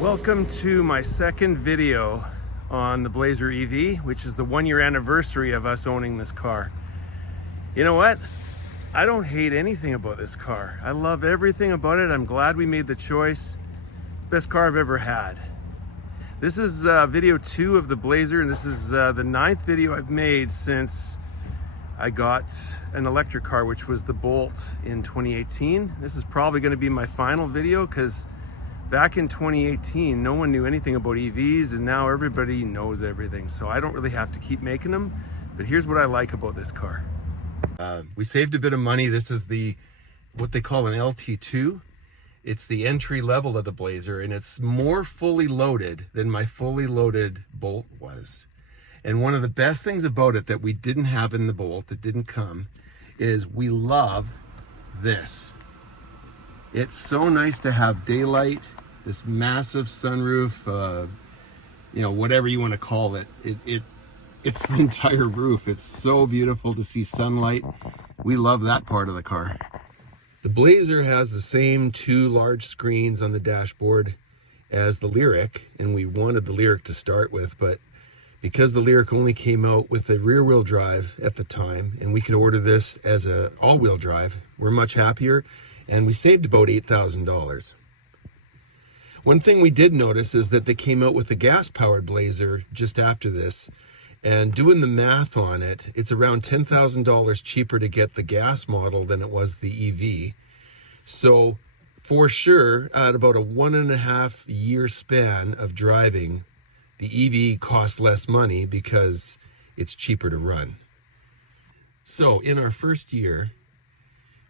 Welcome to my second video on the Blazer EV, which is the 1-year anniversary of us owning this car. You know what? I don't hate anything about this car. I love everything about it. I'm glad we made the choice. It's the best car I've ever had. This is video 2 of the Blazer, and this is the 9th video I've made since I got an electric car, which was the Bolt in 2018. This is probably going to be my final video because back in 2018, no one knew anything about EVs, and now everybody knows everything. So I don't really have to keep making them, but here's what I like about this car. We saved a bit of money. This is what they call an LT2. It's the entry level of the Blazer, and it's more fully loaded than my fully loaded Bolt was. And one of the best things about it that we didn't have in the Bolt, that didn't come, is we love this. It's so nice to have daylight, this massive sunroof, you know, whatever you want to call it. It's the entire roof. It's so beautiful to see sunlight. We love that part of the car. The Blazer has the same 2 large screens on the dashboard as the Lyriq, and we wanted the Lyriq to start with, but because the Lyriq only came out with a rear-wheel drive at the time, and we could order this as a all-wheel drive, we're much happier. And we saved about $8,000. One thing we did notice is that they came out with a gas-powered Blazer just after this, and doing the math on it, it's around $10,000 cheaper to get the gas model than it was the EV. So for sure, at about a 1.5 year span of driving, the EV costs less money because it's cheaper to run. So in our first year,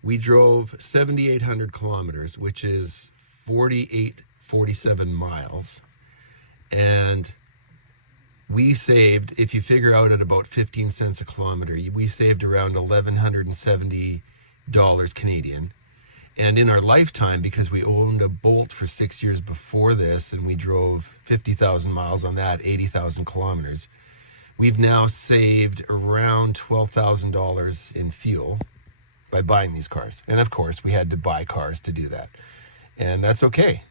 we drove 7,800 kilometers, which is 47 miles. And we saved, if you figure out at about 15 cents a kilometer, we saved around $1,170 Canadian. And in our lifetime, because we owned a Bolt for 6 years before this, and we drove 50,000 miles on that, 80,000 kilometers, we've now saved around $12,000 in fuel by buying these cars. And of course we had to buy cars to do that, and that's okay.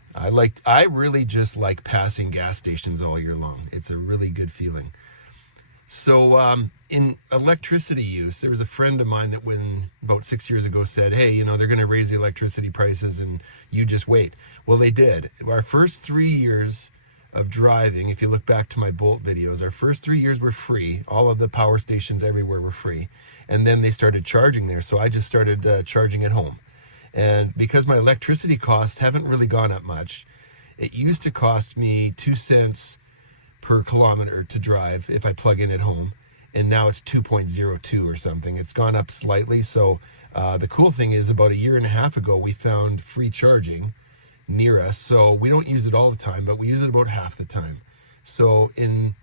I really just like passing gas stations all year long. It's a really good feeling. So in electricity use, there was a friend of mine that about 6 years ago said, hey, you know, they're going to raise the electricity prices and you just wait. Well, they did. Our first 3 years of driving, if you look back to my Bolt videos, our first 3 years were free. All of the power stations everywhere were free. And then they started charging there. So I just started charging at home. And because my electricity costs haven't really gone up much, it used to cost me 2 cents per kilometer to drive if I plug in at home. And now it's 2.02 or something. It's gone up slightly. So the cool thing is, about 1.5 years ago, we found free charging near us. So we don't use it all the time, but we use it about half the time. So in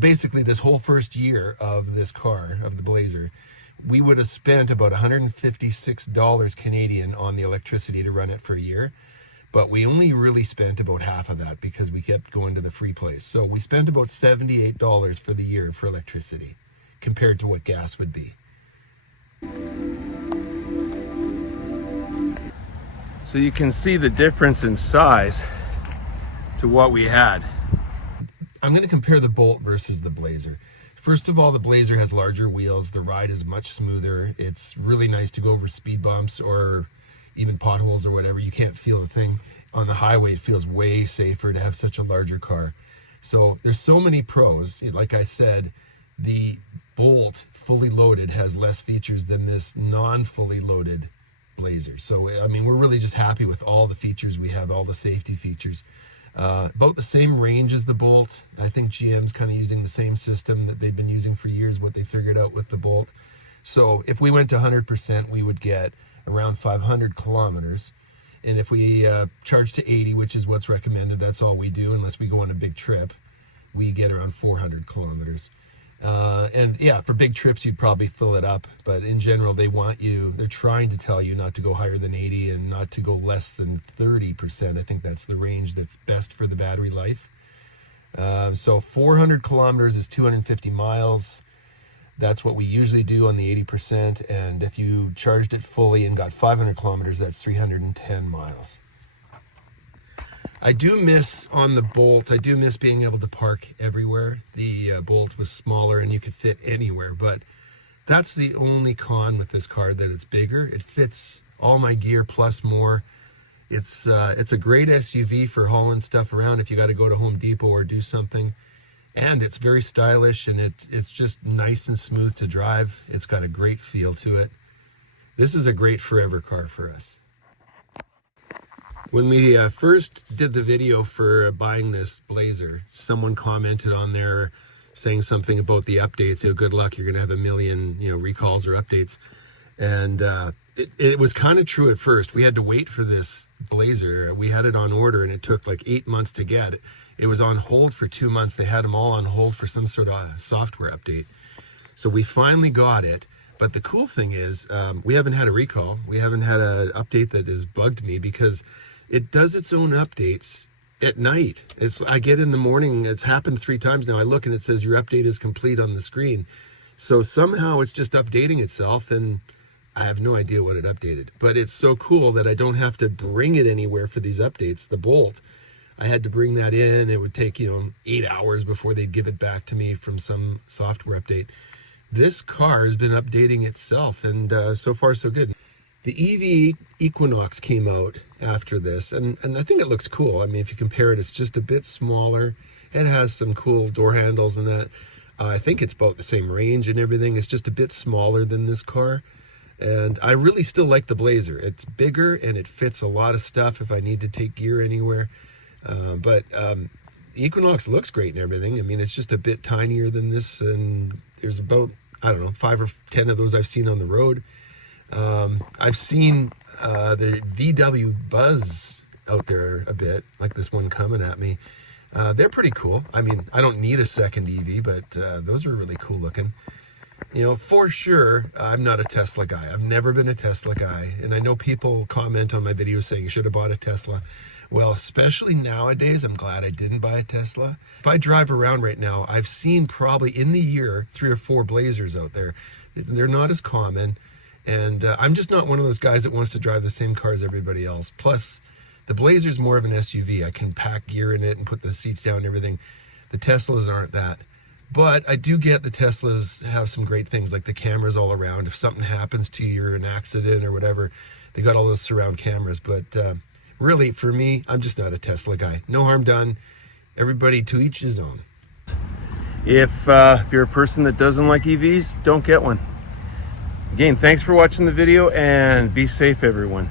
basically this whole first year of this car, of the Blazer, we would have spent about $156 Canadian on the electricity to run it for a year. But we only really spent about half of that because we kept going to the free place. So we spent about $78 for the year for electricity compared to what gas would be. So you can see the difference in size to what we had. I'm going to compare the Bolt versus the Blazer. First of all, the Blazer has larger wheels. The ride is much smoother. It's really nice to go over speed bumps or even potholes or whatever. You can't feel a thing. On the highway, it feels way safer to have such a larger car. So there's so many pros. Like I said, the Bolt fully loaded has less features than this non-fully loaded Blazer. So, I mean, we're really just happy with all the features we have, all the safety features. About the same range as the Bolt. I think GM's kind of using the same system that they've been using for years, what they figured out with the Bolt. So if we went to 100%, we would get around 500 kilometers. And if we charge to 80, which is what's recommended, that's all we do unless we go on a big trip, we get around 400 kilometers. And yeah, for big trips, you'd probably fill it up. But in general, they're trying to tell you not to go higher than 80 and not to go less than 30%. I think that's the range that's best for the battery life. So 400 kilometers is 250 miles. That's what we usually do on the 80%. And if you charged it fully and got 500 kilometers, that's 310 miles. I do miss on the Bolt, I do miss being able to park everywhere. The Bolt was smaller and you could fit anywhere, but that's the only con with this car, that it's bigger. It fits all my gear plus more. It's a great SUV for hauling stuff around if you got to go to Home Depot or do something. And it's very stylish, and it's just nice and smooth to drive. It's got a great feel to it. This is a great forever car for us. When we first did the video for buying this Blazer, someone commented on there saying something about the updates. Good luck, you're going to have a million, recalls or updates. And it was kind of true at first. We had to wait for this Blazer. We had it on order, and it took like 8 months to get it. It was on hold for 2 months. They had them all on hold for some sort of software update. So we finally got it. But the cool thing is, we haven't had a recall. We haven't had an update that has bugged me, because it does its own updates at night. I get in the morning, it's happened 3 times now. I look and it says your update is complete on the screen. So somehow it's just updating itself, and I have no idea what it updated. But it's so cool that I don't have to bring it anywhere for these updates. The Bolt, I had to bring that in. It would take, 8 hours before they'd give it back to me from some software update. This car has been updating itself, and so far so good. The EV Equinox came out after this, and I think it looks cool. I mean, if you compare it, it's just a bit smaller. It has some cool door handles and that. I think it's about the same range and everything. It's just a bit smaller than this car. And I really still like the Blazer. It's bigger and it fits a lot of stuff if I need to take gear anywhere. But the Equinox looks great and everything. I mean, it's just a bit tinier than this, and there's about, 5 or 10 of those I've seen on the road. I've seen the VW Buzz out there a bit, like this one coming at me. They're pretty cool. I mean, I don't need a second EV, but those are really cool looking. For sure, I'm not a Tesla guy. I've never been a Tesla guy. And I know people comment on my videos saying you should have bought a Tesla. Well, especially nowadays, I'm glad I didn't buy a Tesla. If I drive around right now, I've seen probably in the year 3 or 4 Blazers out there. They're not as common. And I'm just not one of those guys that wants to drive the same car as everybody else. Plus, the Blazer's more of an SUV. I can pack gear in it and put the seats down and everything. The Teslas aren't that. But I do get the Teslas have some great things, like the cameras all around. If something happens to you or an accident or whatever, they got all those surround cameras. But really, for me, I'm just not a Tesla guy. No harm done. Everybody to each his own. If you're a person that doesn't like EVs, don't get one. Again, thanks for watching the video, and be safe, everyone.